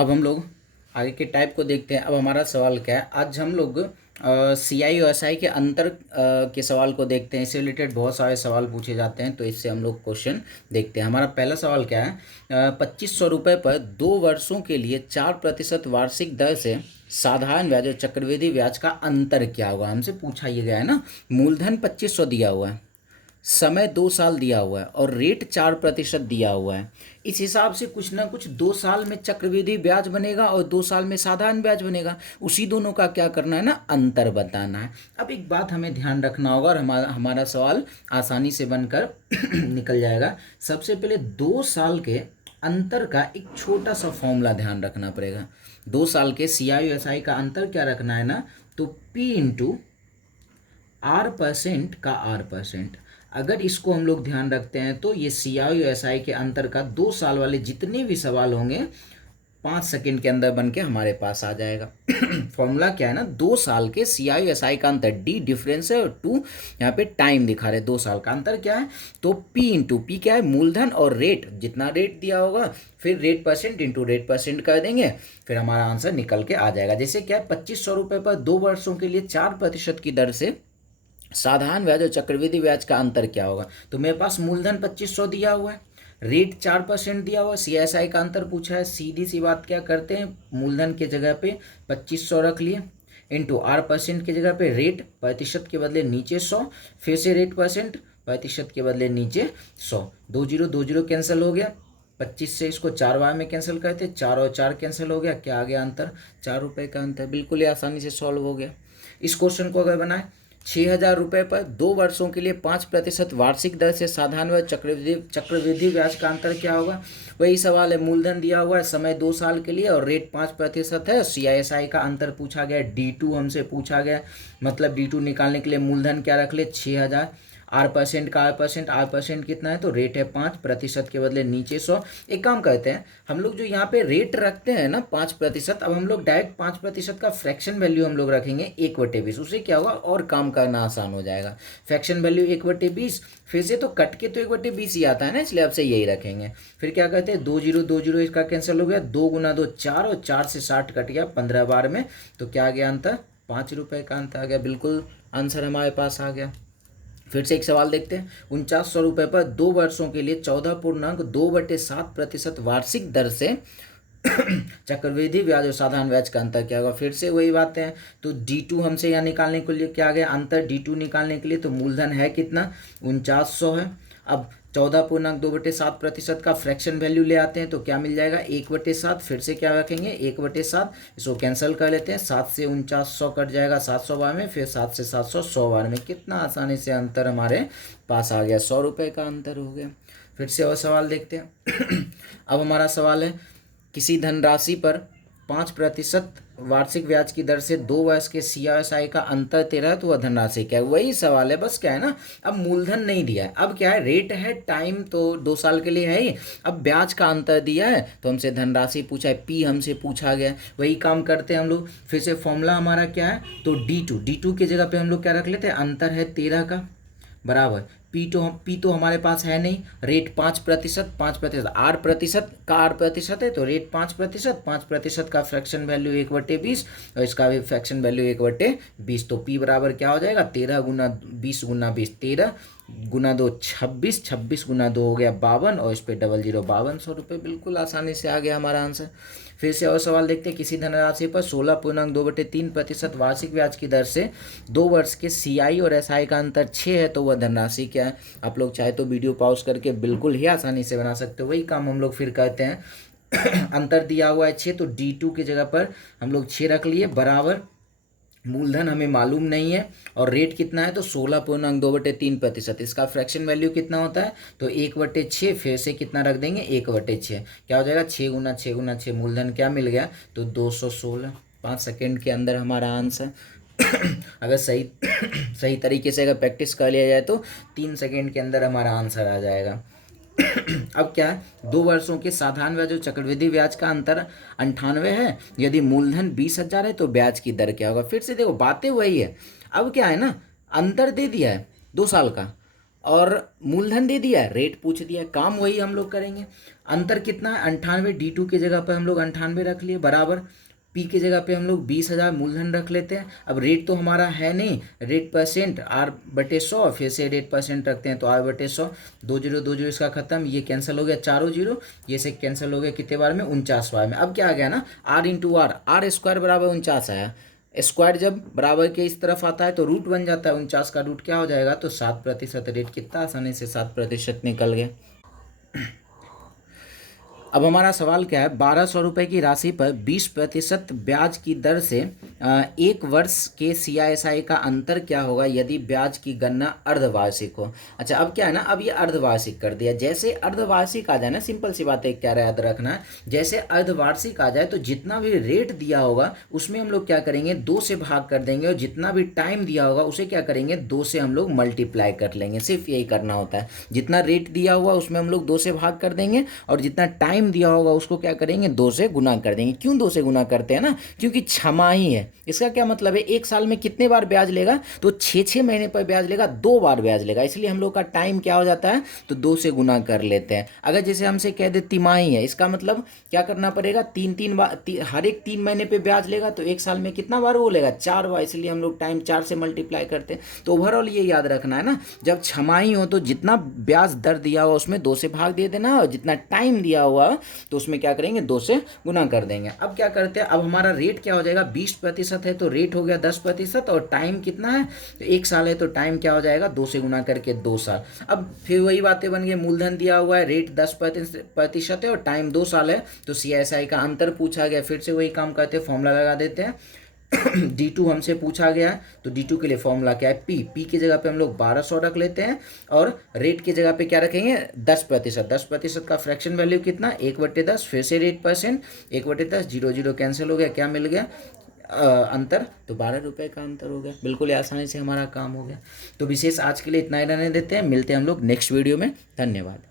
अब हम लोग आगे के टाइप को देखते हैं। अब हमारा सवाल क्या है, आज हम लोग सी आई और एस आई के अंतर के सवाल को देखते हैं। इससे रिलेटेड बहुत सारे सवाल पूछे जाते हैं, तो इससे हम लोग क्वेश्चन देखते हैं। हमारा पहला सवाल क्या है, 2500 रुपये पर 2 वर्षों के लिए 4% वार्षिक दर से साधारण ब्याज और चक्रवृद्धि ब्याज का अंतर क्या होगा। हमसे पूछा ये गया है ना, मूलधन 2500 दिया हुआ है, समय 2 साल दिया हुआ है और रेट 4% दिया हुआ है। इस हिसाब से कुछ ना कुछ 2 साल में चक्रवृद्धि ब्याज बनेगा और 2 साल में साधारण ब्याज बनेगा। उसी दोनों का क्या करना है ना, अंतर बताना है। अब एक बात हमें ध्यान रखना होगा और हमारा हमारा सवाल आसानी से बनकर निकल जाएगा। सबसे पहले 2 साल के अंतर का एक छोटा सा फॉर्मूला ध्यान रखना पड़ेगा। 2 साल के सी आई एस आई का अंतर क्या रखना है ना, तो P इंटू R% का R%। अगर इसको हम लोग ध्यान रखते हैं तो ये सी आई और एस आई के अंतर का 2 साल वाले जितने भी सवाल होंगे 5 सेकंड के अंदर बन के हमारे पास आ जाएगा। फॉर्मूला क्या है ना, 2 साल के सी आई एस आई का अंतर, डी डिफरेंस है और 2 यहाँ पे टाइम दिखा रहे। 2 साल का अंतर क्या है, तो पी इंटू पी क्या है, मूलधन और रेट, जितना रेट दिया होगा फिर rate percent into rate percent कर देंगे, फिर हमारा आंसर निकल के आ जाएगा। जैसे क्या है, 2500 रुपये पर 2 वर्षों के लिए 4% की दर से साधारण ब्याज और चक्रवृद्धि ब्याज का अंतर क्या होगा। तो मेरे पास मूलधन 2500 दिया हुआ है, रेट 4% दिया हुआ है, सी एस आई का अंतर पूछा है। सीधी सी बात क्या करते हैं, मूलधन के जगह पे 2500 रख लिए, इंटू R% की जगह पे रेट, प्रतिशत के बदले नीचे 100, फिर से रेट परसेंट, प्रतिशत के बदले नीचे 100। 2 0 कैंसिल हो गया, 25 से इसको 4 बार में कैंसिल करते, 4 और 4 कैंसिल हो गया, क्या आ गया अंतर, 4 रुपये का अंतर। बिल्कुल ही आसानी से सॉल्व हो गया। इस क्वेश्चन को अगर बनाए, 6000 रुपये पर 2 वर्षों के लिए 5% वार्षिक दर से साधारण ब्याज चक्रवृद्धि ब्याज का अंतर क्या होगा। वही सवाल है, मूलधन दिया हुआ है, समय 2 साल के लिए और रेट 5% है। सी आई एस आई का अंतर पूछा गया, D2 हमसे पूछा गया, मतलब D2 निकालने के लिए मूलधन क्या रख ले, 6000, R% का R% कितना है, तो रेट है 5, प्रतिशत के बदले नीचे 100। एक काम करते हैं, हम लोग जो यहाँ पे रेट रखते हैं ना 5%, अब हम लोग डायरेक्ट 5% का फ्रैक्शन वैल्यू हम लोग रखेंगे 1/20। उससे क्या होगा, और काम करना आसान हो जाएगा। फ्रैक्शन वैल्यू 1/20, फिर से तो कट के तो 1/20 ही आता है ना, इसलिए आपसे यही रखेंगे। फिर क्या कहते हैं, 2 0 इसका कैंसिल हो गया, 2 गुना 2 4 और 4 से 60 कट गया 15 बार में, तो क्या आ गया अंतर, 5 रुपये का अंतर आ गया। बिल्कुल आंसर हमारे पास आ गया। फिर से एक सवाल देखते हैं, 4900 रुपये पर 2 वर्षों के लिए 14.2/7% वार्षिक दर से चक्रवृद्धि ब्याज और साधारण ब्याज का अंतर क्या होगा। फिर से वही बातें हैं, तो D2 हमसे यहाँ निकालने के लिए क्या आ गया अंतर, D2 निकालने के लिए तो मूलधन है कितना, 4900 है। अब 14.2/7% का फ्रैक्शन वैल्यू ले आते हैं तो क्या मिल जाएगा, 1/7। फिर से क्या रखेंगे, 1/7, इसको कैंसिल कर लेते हैं, 7 से 4900 कट जाएगा 700 बार में, फिर 7 से 700 100 बार में। कितना आसानी से अंतर हमारे पास आ गया, 100 रुपये का अंतर हो गया। फिर से और सवाल देखते हैं। अब हमारा सवाल है, किसी धनराशि पर 5% वार्षिक ब्याज की दर से 2 वर्ष के सी एस आई का अंतर 13, तो वह धनराशि क्या है। वही सवाल है, बस क्या है ना, अब मूलधन नहीं दिया है, अब क्या है, रेट है, टाइम तो 2 साल के लिए है ही, अब ब्याज का अंतर दिया है तो हमसे धनराशि पूछा है, पी हमसे पूछा गया। वही काम करते हैं हम लोग। फिर से फॉर्मूला हमारा क्या है, तो D2 की जगह पे हम लोग क्या रख लेते हैं, अंतर है 13 का, बराबर पी तो हमारे पास है नहीं, रेट 5%, 5% R% है, तो रेट 5%, 5% का फ्रैक्शन वैल्यू 1/20 और इसका भी फ्रैक्शन वैल्यू 1/20, तो पी बराबर क्या हो जाएगा, 13 गुना 20 गुना 20, 13 गुना 2 26, 26 गुना 2 हो गया 52 और इस पर 00 5200 रुपये। बिल्कुल आसानी से आ गया हमारा आंसर। फिर से और सवाल देखते हैं, किसी धनराशि पर 16.2/3% वार्षिक ब्याज की दर से 2 वर्ष के सी आई और एस आई का अंतर 6 है, तो वह धनराशि क्या है। आप लोग चाहे तो वीडियो पॉज करके बिल्कुल ही आसानी से बना सकते हो। वही काम हम लोग फिर करते हैं। अंतर दिया हुआ है 6, तो D2 की जगह पर हम लोग 6 रख लिए, बराबर मूलधन हमें मालूम नहीं है और रेट कितना है, तो 16.2/3%। इसका फ्रैक्शन वैल्यू कितना होता है, तो 1/6, फिर से कितना रख देंगे, 1/6, क्या हो जाएगा, 6 गुना 6 गुना 6, मूलधन क्या मिल गया, तो 216। 5 सेकेंड के अंदर हमारा आंसर। अगर सही सही तरीके से अगर प्रैक्टिस कर लिया जाए तो 3 सेकेंड के अंदर हमारा आंसर आ जाएगा। अब क्या है, 2 वर्षों के साधारण ब्याज और चक्रवृद्धि ब्याज का अंतर 98 है। यदि मूलधन 20,000 है तो ब्याज की दर क्या होगा। फिर से देखो बातें वही है, अब क्या है ना, अंतर दे दिया है 2 साल का, और मूलधन दे दिया है, रेट पूछ दिया है, काम वही हम लोग करेंगे। अंतर कितना है 98, D2 की जगह पर हम लोग 98 रख लिए, बराबर पी की जगह पे हम लोग 20,000 मूलधन रख लेते हैं। अब रेट तो हमारा है नहीं, रेट परसेंट R/100, फिर से रेट परसेंट रखते हैं तो R/100, 2 0 इसका खत्म, ये कैंसिल हो गया, चारों जीरो, ये से कैंसिल हो गया कितने बार में, 49 बार में। अब क्या आ गया ना, R/R, R² बराबर 49 आया, स्क्वायर जब बराबर के इस तरफ आता है तो रूट बन जाता है, 49 का रूट क्या हो जाएगा, तो 7%। रेट कितना आसानी से 7% निकल गया। अब हमारा सवाल क्या है, 1200 रुपये की राशि पर 20% ब्याज की दर से 1 वर्ष के CISI का अंतर क्या होगा यदि ब्याज की गणना अर्धवार्षिक हो। अच्छा, अब क्या है ना, अब ये अर्धवार्षिक कर दिया। जैसे अर्धवार्षिक आ जाए ना, सिंपल सी बात है, क्या याद रखना है, जैसे अर्धवार्षिक आ जाए तो जितना भी रेट दिया होगा उसमें हम लोग क्या करेंगे, 2 से भाग कर देंगे, और जितना भी टाइम दिया होगा उसे क्या करेंगे, 2 से हम लोग मल्टीप्लाई कर लेंगे। सिर्फ यही करना होता है, जितना रेट दिया हुआ उसमें हम लोग 2 से भाग कर देंगे, और जितना टाइम दिया होगा उसको क्या करेंगे, 2 से गुना कर देंगे। क्यों 2 से गुना करते हैं ना, क्योंकि छमाही है। इसका क्या मतलब है, एक साल में कितने बार ब्याज लेगा, तो 6 महीने पर ब्याज लेगा, 2 बार ब्याज लेगा, इसलिए हम लोग का टाइम क्या हो जाता है, तो 2 से गुना कर लेते हैं। अगर जैसे हमसे कह दे तिमाही है, इसका मतलब क्या करना पड़ेगा, 3 बार, हर एक 3 महीने पे ब्याज लेगा, तो एक साल में कितना बार वो लेगा, 4 बार, इसलिए हम लोग टाइम 4 से मल्टीप्लाई करते हैं। तो ओवरऑल ये याद रखना है ना, जब छमाही हो तो जितना ब्याज दर दिया हुआ उसमें 2 से भाग दे देना, और जितना टाइम दिया हुआ तो उसमें क्या करेंगे, 2 से गुना कर देंगे। अब क्या करते हैं, अब हमारा रेट क्या हो जाएगा, 20% है तो रेट हो गया 10%, और टाइम कितना है, तो 1 साल है तो टाइम क्या हो जाएगा, 2 से गुना करके 2 साल। अब फिर वही बातें बन गई, मूलधन दिया हुआ है, रेट 10% है और टाइम 2 साल है, तो CISI का अंतर पूछा गया। फिर से वही काम करते हैं, फॉर्मूला लगा देते हैं। D2 हमसे पूछा गया है, तो D2 के लिए फॉर्मूला क्या है, P की जगह पे हम लोग 1200 रख लेते हैं, और रेट की जगह पे क्या रखेंगे, 10%। 10% का फ्रैक्शन वैल्यू कितना, 1/10, फिर से रेट परसेंट, 1/10, 0 0 कैंसिल हो गया, क्या मिल गया, अंतर, तो 12 रुपये का अंतर हो गया। बिल्कुल आसानी से हमारा काम हो गया। तो विशेष आज के लिए इतना ही रहने देते हैं, मिलते हैं हम लोग नेक्स्ट वीडियो में। धन्यवाद।